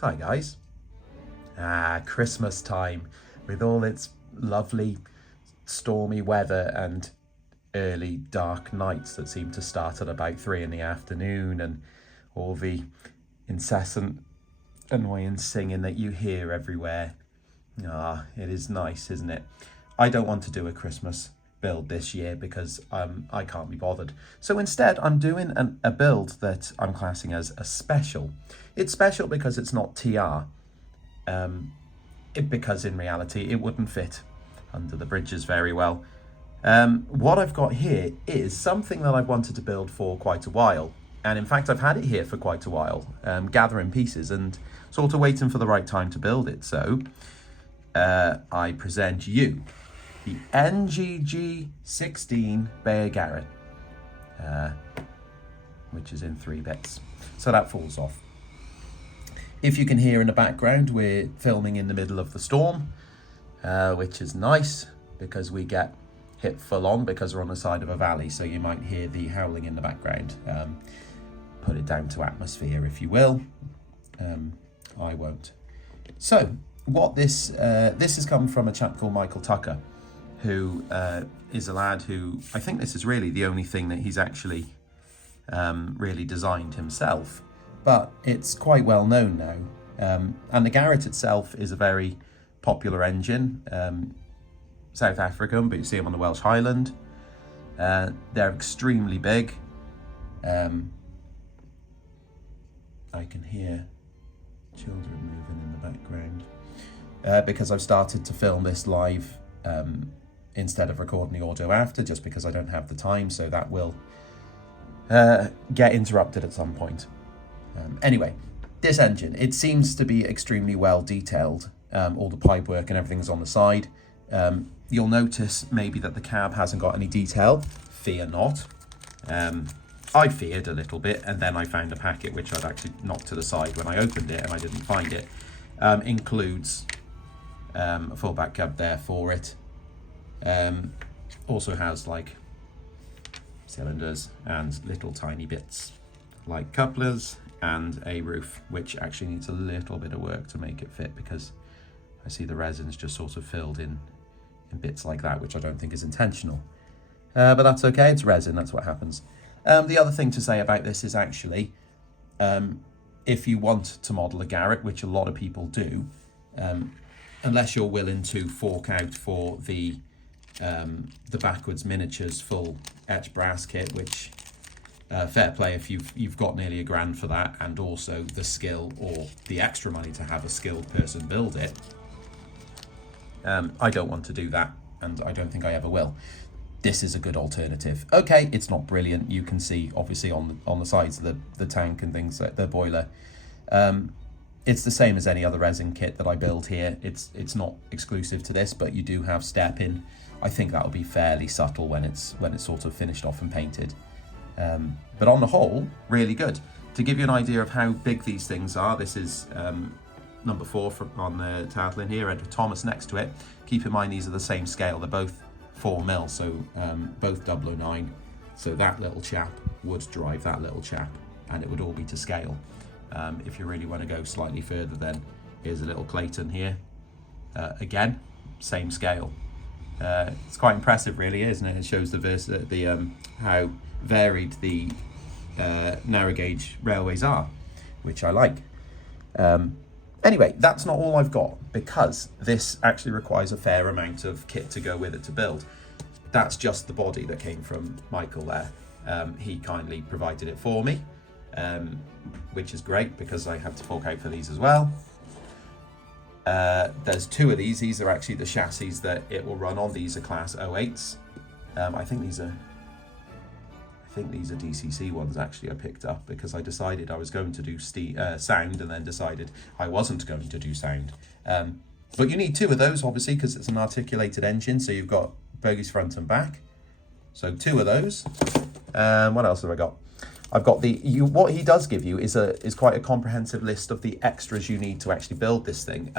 Hi guys. Christmas time with all its lovely stormy weather and early dark nights that seem to start at about 3 in the afternoon, and all the incessant annoying singing that you hear everywhere. It is nice, isn't it? I don't want to do a Christmas build this year because I can't be bothered. So instead I'm doing a build that I'm classing as a special. It's special because it's not TR, because in reality it wouldn't fit under the bridges very well. What I've got here is something that I've wanted to build for quite a while, and in fact I've had it here for quite a while, gathering pieces and sort of waiting for the right time to build it. So I present you the NGG16 Beyer-garratt, which is in 3 bits. So that falls off. If you can hear in the background, we're filming in the middle of the storm, which is nice because we get hit full on because we're on the side of a valley. So you might hear the howling in the background. Put it down to atmosphere, if you will. I won't. So what this has come from a chap called Michael Tucker, who is a lad who, I think this is really the only thing that he's actually really designed himself, but it's quite well known now. And the Garratt itself is a very popular engine, South African, but you see them on the Welsh Highland. They're extremely big. I can hear children moving in the background because I've started to film this live instead of recording the audio after, just because I don't have the time, so that will get interrupted at some point. Anyway, this engine, it seems to be extremely well detailed. All the pipework and everything's on the side. You'll notice maybe that the cab hasn't got any detail. Fear not. I feared a little bit, and then I found a packet which I'd actually knocked to the side when I opened it and I didn't find it. Includes a full back cab there for it. Also has like cylinders and little tiny bits like couplers and a roof, which actually needs a little bit of work to make it fit, because I see the resin's just sort of filled in bits like that, which I don't think is intentional. But that's okay, it's resin, that's what happens. The other thing to say about this is actually, if you want to model a Garratt, which a lot of people do, unless you're willing to fork out for the backwards miniatures full etch brass kit, which fair play if you've got nearly £1,000 for that, and also the skill or the extra money to have a skilled person build it. I don't want to do that, and I don't think I ever will. This is a good alternative. Okay, it's not brilliant. You can see obviously on the sides of the tank and things like the boiler. It's the same as any other resin kit that I build here. It's not exclusive to this, but you do have step in. I think that will be fairly subtle when it's sort of finished off and painted. But on the whole, really good. To give you an idea of how big these things are, this is number 4 on the talyllyn here, and Thomas next to it. Keep in mind these are the same scale. They're both 4mm, so both 009. So that little chap would drive that little chap, and it would all be to scale. If you really want to go slightly further, then here's a little Clayton here. Again, same scale. It's quite impressive, really, isn't it? It shows how varied the narrow gauge railways are, which I like. Anyway, that's not all I've got, because this actually requires a fair amount of kit to go with it to build. That's just the body that came from Michael there. He kindly provided it for me, which is great because I have to fork out for these as well. There's 2 of these. These are actually the chassis that it will run on. These are class 08s. I think these are DCC ones actually I picked up because I decided I was going to do sound, and then decided I wasn't going to do sound. But you need 2 of those obviously because it's an articulated engine, so you've got bogies front and back. So 2 of those. What else have I got? I've got what he does give you is quite a comprehensive list of the extras you need to actually build this thing.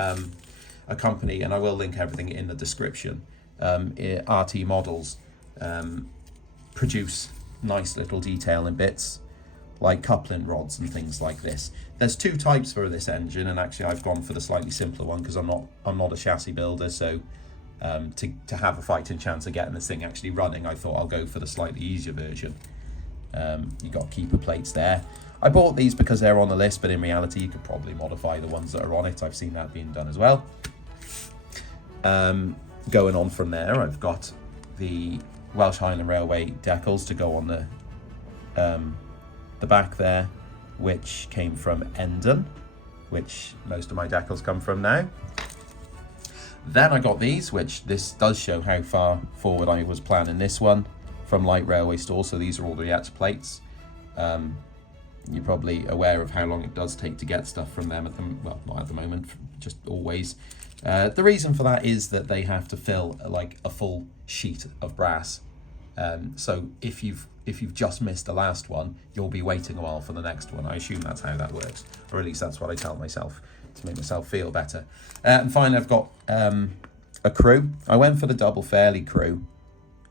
A company, and I will link everything in the description, RTmodels produce nice little detailing bits like coupling rods and things like this. There's two types for this engine, and actually I've gone for the slightly simpler one because I'm not a chassis builder, so to have a fighting chance of getting this thing actually running, I thought I'll go for the slightly easier version. You got keeper plates there. I bought these because they're on the list, but in reality you could probably modify the ones that are on it. I've seen that being done as well. Going on from there, I've got the Welsh Highland Railway decals to go on the back there, which came from Endon, which most of my decals come from now. Then I got these, which this does show how far forward I was planning this one, from Light Railway Store. So these are all the etch plates. You're probably aware of how long it does take to get stuff from them well, not at the moment, just always. The reason for that is that they have to fill like a full sheet of brass. So if you've just missed the last one, you'll be waiting a while for the next one. I assume that's how that works, or at least that's what I tell myself to make myself feel better. And finally, I've got a crew. I went for the double fairly crew,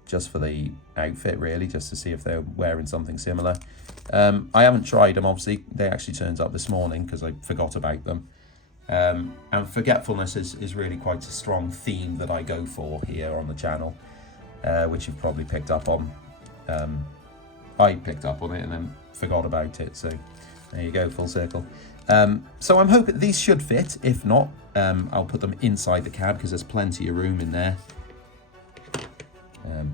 just for the outfit really, just to see if they're wearing something similar. I haven't tried them, obviously. They actually turned up this morning because I forgot about them. And forgetfulness is really quite a strong theme that I go for here on the channel, which you've probably picked up on. I picked up on it and then forgot about it, so there you go, full circle. So I'm hoping these should fit. If not, I'll put them inside the cab because there's plenty of room in there.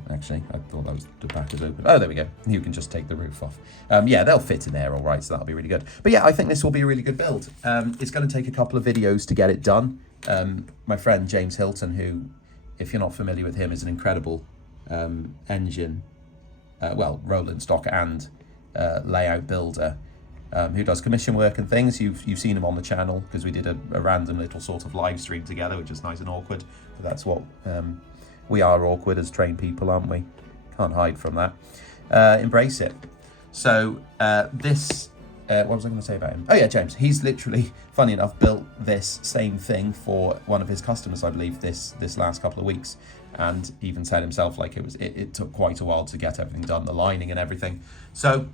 Actually, I thought that was the back is open. Oh, there we go. You can just take the roof off. Yeah, they'll fit in there all right, so that'll be really good. But yeah, I think this will be a really good build. It's going to take a couple of videos to get it done. My friend James Hilton, who, if you're not familiar with him, is an incredible engine, well, rolling stock and layout builder, who does commission work and things. You've seen him on the channel because we did a random little sort of live stream together, which is nice and awkward. But that's what we are, awkward as trained people, aren't we? Can't hide from that. Embrace it. So this, what was I going to say about him? Oh yeah, James. He's literally, funny enough, built this same thing for one of his customers, I believe, this last couple of weeks, and even said himself like it took quite a while to get everything done, the lining and everything. So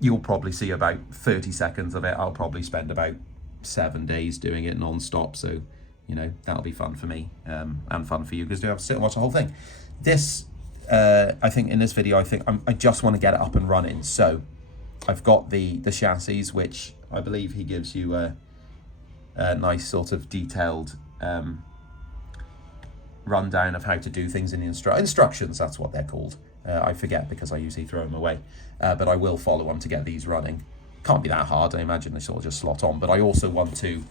you'll probably see about 30 seconds of it. I'll probably spend about 7 days doing it non-stop. So, you know, that'll be fun for me and fun for you because you have to sit and watch the whole thing. This, I think in this video, I just want to get it up and running. So I've got the chassis, which I believe he gives you a nice sort of detailed rundown of how to do things in the instructions. That's what they're called. I forget because I usually throw them away, but I will follow them to get these running. Can't be that hard. I imagine they sort of just slot on, but I also want to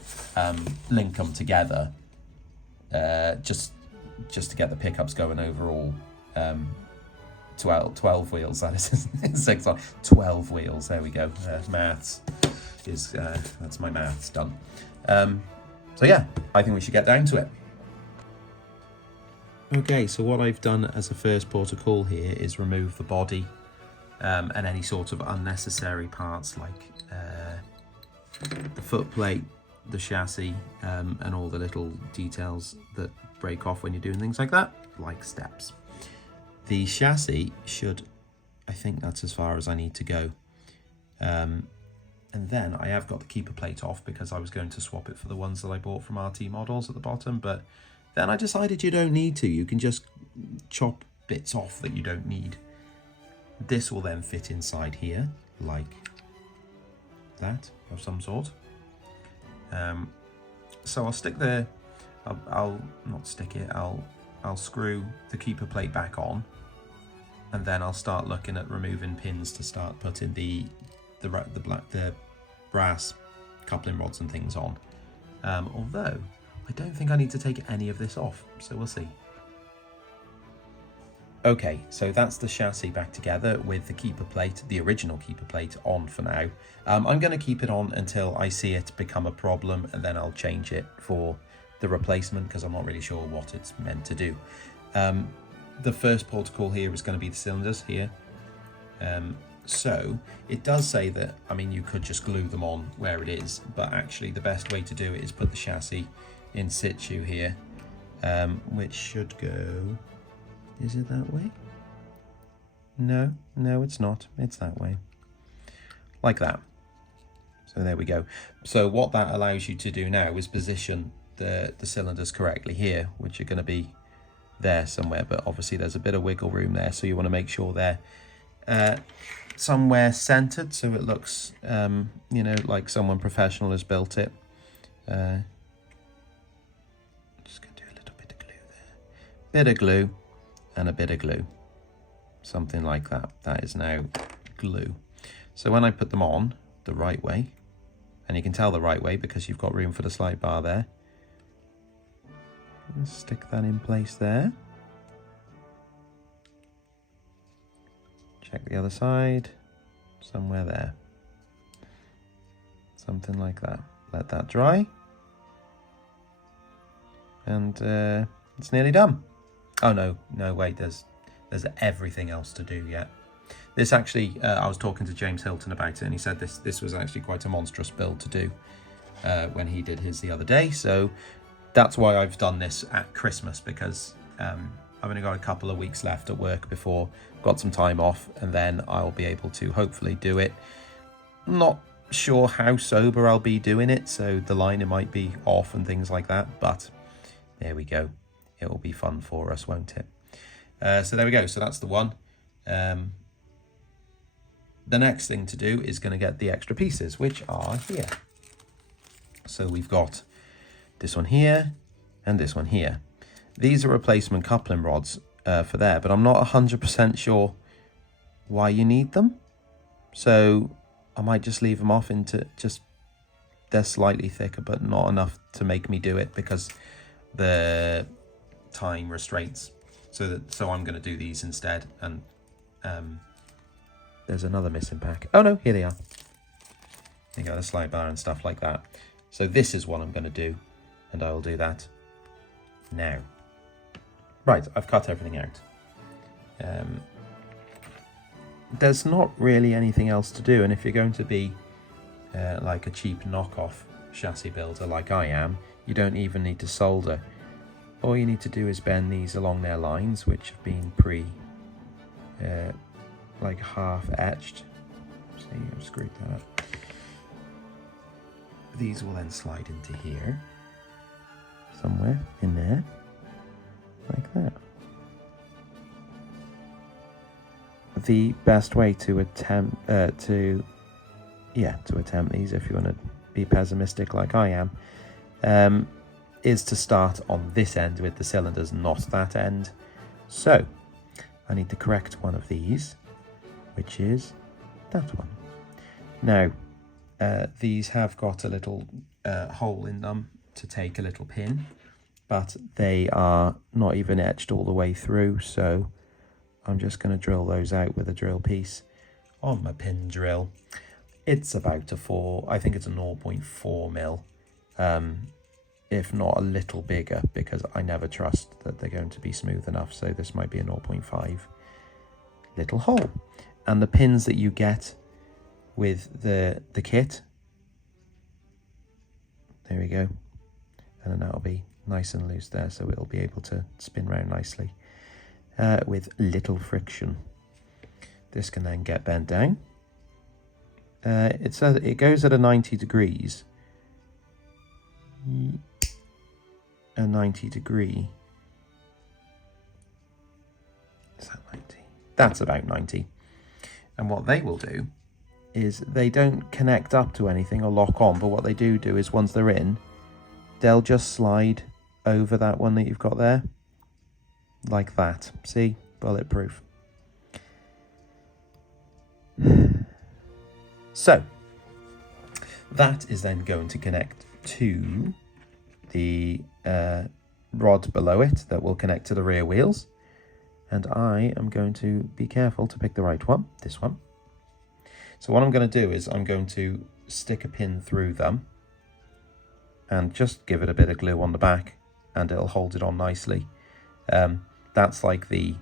link them together just to get the pickups going overall. 12 wheels, that is. 6 on 12 wheels, there we go. Maths is that's my maths done. So yeah, I think we should get down to it. Okay, so what I've done as a first port of call here is remove the body and any sort of unnecessary parts like the foot plate, the chassis, and all the little details that break off when you're doing things like that, like steps. The chassis should, I think that's as far as I need to go. And then I have got the keeper plate off because I was going to swap it for the ones that I bought from RTmodels at the bottom, but then I decided you don't need to. You can just chop bits off that you don't need. This will then fit inside here, like that, of some sort. So I'll stick the, I'll not stick it, I'll screw the keeper plate back on, and then I'll start looking at removing pins to start putting the brass coupling rods and things on. Although I don't think I need to take any of this off, so we'll see. Okay, so that's the chassis back together with the keeper plate, the original keeper plate, on for now. I'm going to keep it on until I see it become a problem, and then I'll change it for the replacement because I'm not really sure what it's meant to do. The first port of call here is going to be the cylinders here. So it does say that, I mean, you could just glue them on where it is, but actually the best way to do it is put the chassis in situ here, which should go, is it that way? No, it's not, it's that way. like that. So there we go. So what that allows you to do now is position the cylinders correctly here, which are going to be there somewhere, but obviously there's a bit of wiggle room there, so you want to make sure they're somewhere centered so it looks you know, like someone professional has built it. Just gonna do a little bit of glue there, bit of glue and a bit of glue, something like that. That is now glue. So when I put them on the right way, and you can tell the right way because you've got room for the slide bar there, let's stick that in place there. Check the other side, somewhere there, something like that. Let that dry, and it's nearly done. Oh no, wait, there's everything else to do yet. This actually, I was talking to James Hilton about it, and he said this was actually quite a monstrous build to do when he did his the other day. So that's why I've done this at Christmas, because I've only got a couple of weeks left at work before I've got some time off, and then I'll be able to hopefully do it. Not sure how sober I'll be doing it, so the liner might be off and things like that, but there we go. It will be fun for us, won't it? So there we go. So that's the one. The next thing to do is going to get the extra pieces, which are here. So we've got this one here and this one here. These are replacement coupling rods for there, but I'm not 100% sure why you need them. So I might just leave them off into just, they're slightly thicker, but not enough to make me do it because the time restraints. So I'm going to do these instead. And there's another missing pack. Oh no, here they are. You got a slide bar and stuff like that. So this is what I'm going to do, and I will do that now. Right, I've cut everything out. There's not really anything else to do, and if you're going to be like a cheap knockoff chassis builder like I am, you don't even need to solder. All you need to do is bend these along their lines, which have been like half etched. See, I've screwed that up. These will then slide into here, somewhere in there, like that. The best way to attempt attempt these, if you want to be pessimistic like I am, is to start on this end with the cylinders, not that end. So I need to correct one of these, which is that one. Now these have got a little hole in them to take a little pin, but they are not even etched all the way through, so I'm just going to drill those out with a drill piece on my pin drill. It's about I think it's a 0.4 mil, if not a little bigger, because I never trust that they're going to be smooth enough, so this might be a 0.5 little hole. And the pins that you get with the kit, there we go, and then that'll be nice and loose there, so it'll be able to spin round nicely with little friction. This can then get bent down. It says it goes at a 90 degrees. A 90 degree. Is that 90? That's about 90. And what they will do is they don't connect up to anything or lock on, but what they do is once they're in, they'll just slide over that one that you've got there, like that. See? Bulletproof. So that is then going to connect to the rod below it that will connect to the rear wheels, and I am going to be careful to pick the right one, this one. So what I'm going to do is I'm going to stick a pin through them and just give it a bit of glue on the back, and it'll hold it on nicely. That's like the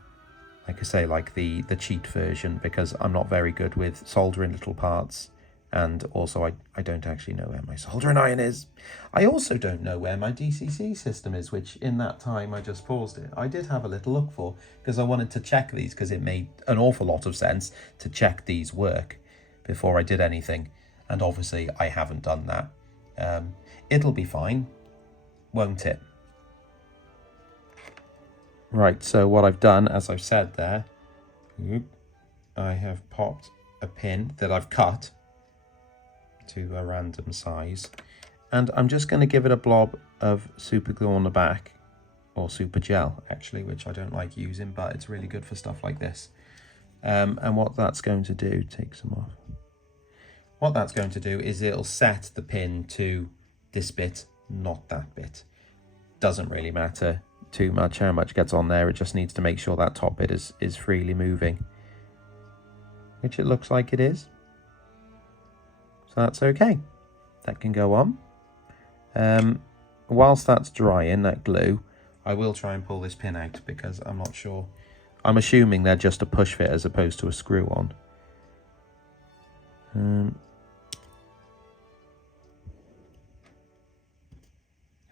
cheat version, because I'm not very good with soldering little parts, and also I don't actually know where my soldering iron is. I also don't know where my DCC system is, which in that time I just paused it. I did have a little look for, because I wanted to check these, because it made an awful lot of sense to check these work. before I did anything. And obviously I haven't done that. It'll be fine, won't it? Right, so what I've done, as I've said there, I have popped a pin that I've cut to a random size, and I'm just going to give it a blob of super glue on the back, or super gel actually, which I don't like using, but it's really good for stuff like this. And what that's going to do, take some off. What that's going to do is it'll set the pin to this bit, not that bit. Doesn't really matter too much how much gets on there, it just needs to make sure that top bit is freely moving, which it looks like it is. So that's okay, that can go on. Whilst that's drying, that glue, I will try and pull this pin out because I'm not sure. I'm assuming they're just a push fit as opposed to a screw on.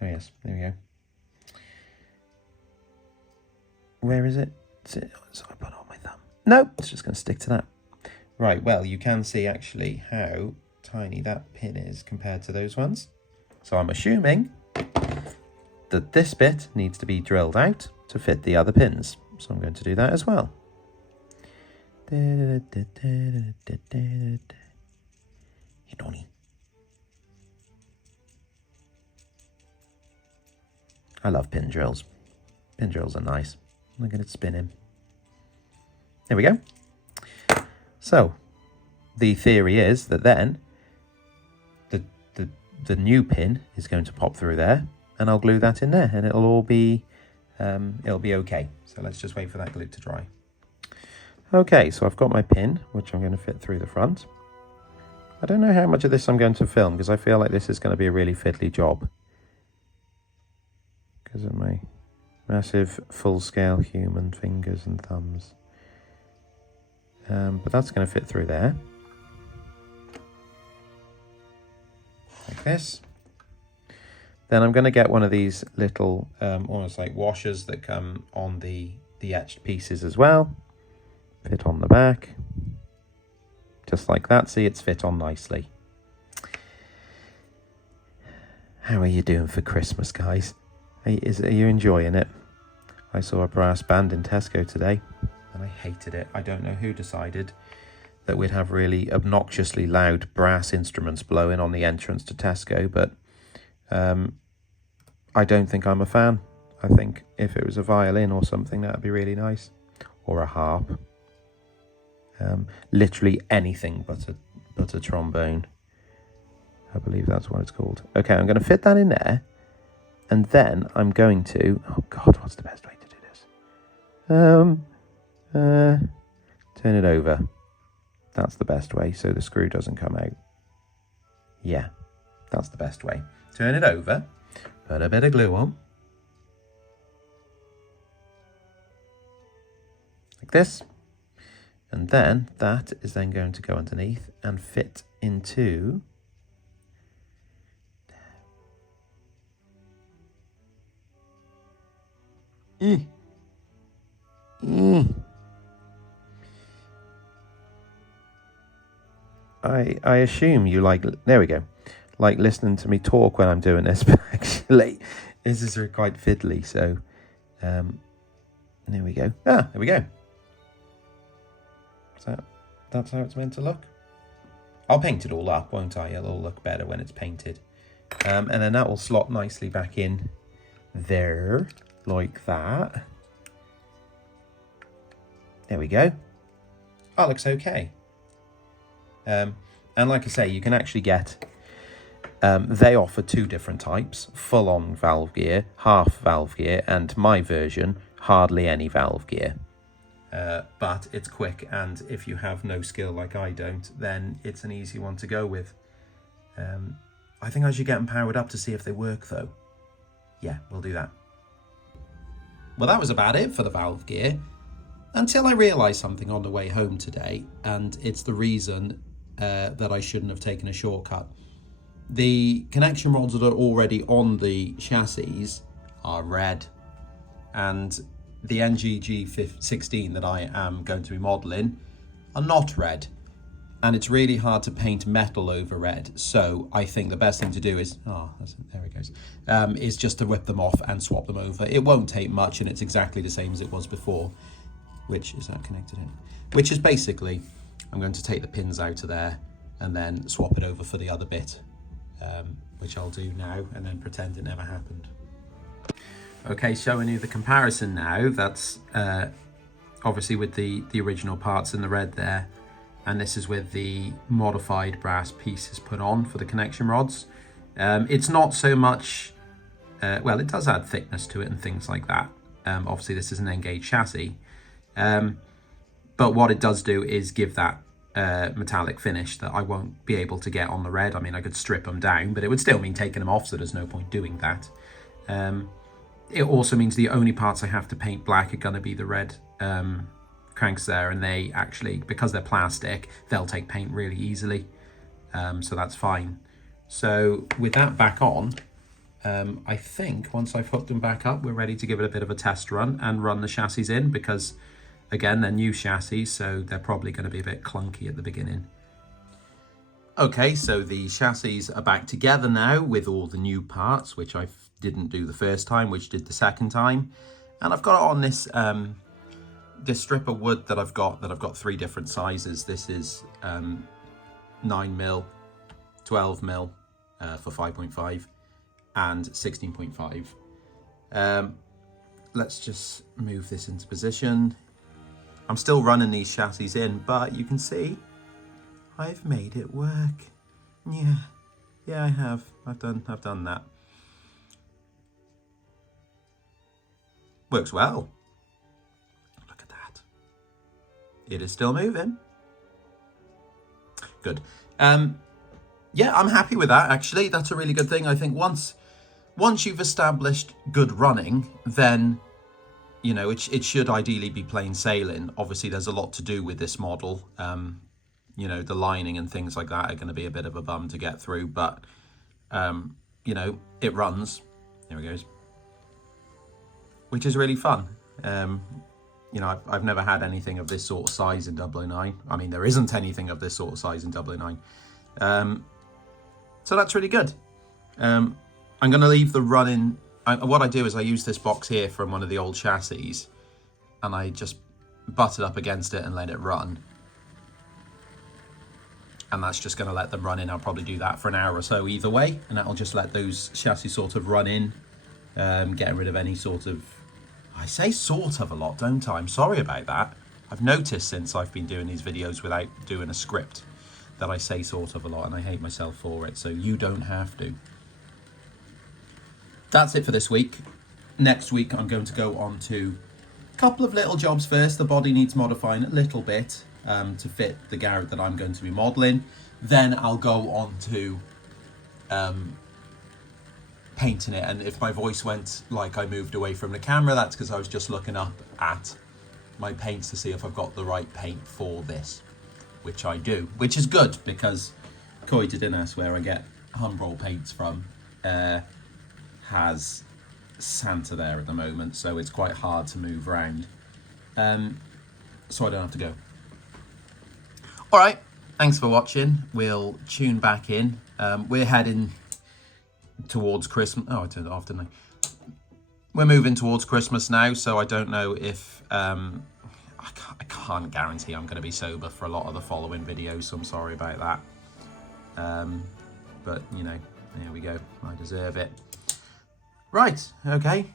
Oh yes, there we go. Where is it? So I put it on my thumb. No, it's just going to stick to that. Right, well, you can see actually how tiny that pin is compared to those ones. So I'm assuming that this bit needs to be drilled out to fit the other pins. So I'm going to do that as well. You Donnie. I love pin drills. Pin drills are nice. Look at it spinning. There we go. So the theory is that then the new pin is going to pop through there, and I'll glue that in there, and it'll all be okay. So let's just wait for that glue to dry. Okay, so I've got my pin, which I'm going to fit through the front. I don't know how much of this I'm going to film because I feel like this is going to be a really fiddly job because of my massive full-scale human fingers and thumbs. But that's going to fit through there. Like this. Then I'm going to get one of these little, almost like washers that come on the etched pieces as well. Fit on the back. Just like that. See, it's fit on nicely. How are you doing for Christmas, guys? Are you enjoying it? I saw a brass band in Tesco today and I hated it. I don't know who decided that we'd have really obnoxiously loud brass instruments blowing on the entrance to Tesco, but I don't think I'm a fan. I think if it was a violin or something, that'd be really nice. Or a harp. Literally anything but a trombone. I believe that's what it's called. Okay, I'm going to fit that in there. And then I'm going to... Oh, God, what's the best way to do this? Turn it over. That's the best way, so the screw doesn't come out. Yeah, that's the best way. Turn it over. Put a bit of glue on. Like this. And then that is then going to go underneath and fit into... I assume you like, there we go, like listening to me talk when I'm doing this, but actually this is quite fiddly, so there we go. There we go. So that's how it's meant to look. I'll paint it all up, won't I? It'll all look better when it's painted. And then that will slot nicely back in there, like that. There we go. That looks okay. And like I say, you can actually get, they offer two different types, full-on valve gear, half valve gear, and my version, hardly any valve gear. But it's quick, and if you have no skill like I don't, then it's an easy one to go with. I think I should get them powered up to see if they work though. Yeah, we'll do that. Well, that was about it for the valve gear, until I realised something on the way home today, and it's the reason that I shouldn't have taken a shortcut. The connection rods that are already on the chassis are red, and the NGG16 that I am going to be modelling are not red. and it's really hard to paint metal over red. So I think the best thing to do is, there it goes, is just to rip them off and swap them over. It won't take much, and it's exactly the same as it was before. Which is that connected in? Which is basically, I'm going to take the pins out of there and then swap it over for the other bit, which I'll do now and then pretend it never happened. Okay, showing you the comparison now. That's obviously with the original parts in the red there, and this is with the modified brass pieces put on for the connection rods. It's not so much, well, it does add thickness to it and things like that. Obviously this is an N-gauge chassis, but what it does do is give that metallic finish that I won't be able to get on the red. I mean, I could strip them down, but it would still mean taking them off, so there's no point doing that. It also means the only parts I have to paint black are going to be the red cranks there, and they actually, because they're plastic, they'll take paint really easily, so that's fine. So with that back on, I think once I've hooked them back up, we're ready to give it a bit of a test run and run the chassis in, because again, they're new chassis, so they're probably going to be a bit clunky at the beginning. Okay, so the chassis are back together now with all the new parts, which I didn't do the first time, which did the second time. And I've got it on this this strip of wood that I've got 3 different sizes. This is 9mm, 12mm for 5.5, and 16.5. Let's just move this into position. I'm still running these chassis in, but you can see I've made it work. Yeah, I have. I've done that. Works well. Look at that. It is still moving. Good. Yeah, I'm happy with that, actually. That's a really good thing. I think once you've established good running, then, you know, it should ideally be plain sailing. Obviously, there's a lot to do with this model. You know, the lining and things like that are going to be a bit of a bum to get through, but, you know, it runs. There it goes. Which is really fun. You know, I've never had anything of this sort of size in 009. I mean, there isn't anything of this sort of size in 009. So that's really good. I'm going to leave the running. What I do is I use this box here from one of the old chassis, and I just butt it up against it and let it run. And that's just going to let them run in. I'll probably do that for an hour or so either way, and that'll just let those chassis sort of run in, getting rid of any sort of... I say sort of a lot, don't I? I'm sorry about that. I've noticed since I've been doing these videos without doing a script that I say sort of a lot, and I hate myself for it, so you don't have to. That's it for this week. Next week I'm going to go on to a couple of little jobs first. The body needs modifying a little bit to fit the garratt that I'm going to be modelling. Then I'll go on to painting it, and if my voice went like I moved away from the camera, that's because I was just looking up at my paints to see if I've got the right paint for this, which I do, which is good, because Coy Dinas, where I get Humbrol paints from, has Santa there at the moment, so it's quite hard to move around, so I don't have to go. All right, thanks for watching. We'll tune back in. We're heading towards Christmas. Oh, I turned it off, didn't I? We're moving towards Christmas now, so I don't know if I can't guarantee I'm going to be sober for a lot of the following videos, so I'm sorry about that. But you know, there we go. I deserve it. Right, okay,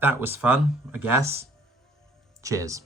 that was fun, I guess. Cheers.